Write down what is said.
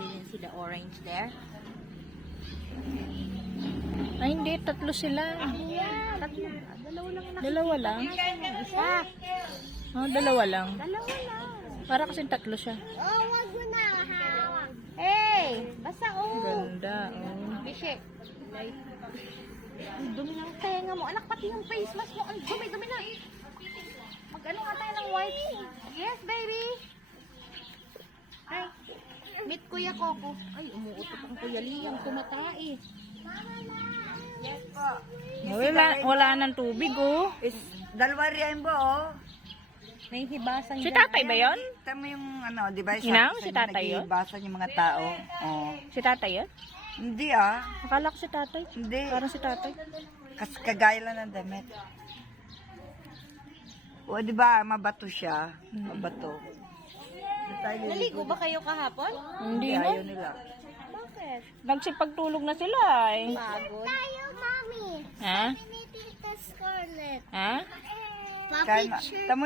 didn't see the orange there. Ay, hindi. Tatlo sila. Tatlo. Dalawa lang ang Dalawa lang? isa. Oh, dalawa lang. Dalawa lang. Para kasing tatlo siya. Oh, wag mo na hawak. Hey! Basta Ganda. Oh. Bishi. Ang dumi ng tenga mo. Anak, pati yung face mask mo. Ang dumi-dumi na eh. Mag-ano nga tayo ng white? Yes, baby. Ay, meet Kuya Coco. Ay, umuutot ang Kuya Liam. Tumatai. Yes po. Wala nang tubig, oh. Dalawa rainbow, oh. May hibasan Si tatay ba yun? Tama yung ano, di ba? Inang, si tatay yun? Naghihibasan yung mga tao. Oh. Si tatay yun? Hindi ah. Akala ko si tatay. Hindi. Parang si tatay. Kasi kagaya lang ng damit. O di ba, mabato siya. Mabato. Naligo ba kayo kahapon? Hindi na. Ayaw nila. Bakit? Nagsipagtulog na sila, eh. Pagod. Tayo, Mommy. Ha? Tita Scarlett. Ha? Papi Kaya, Church. tamo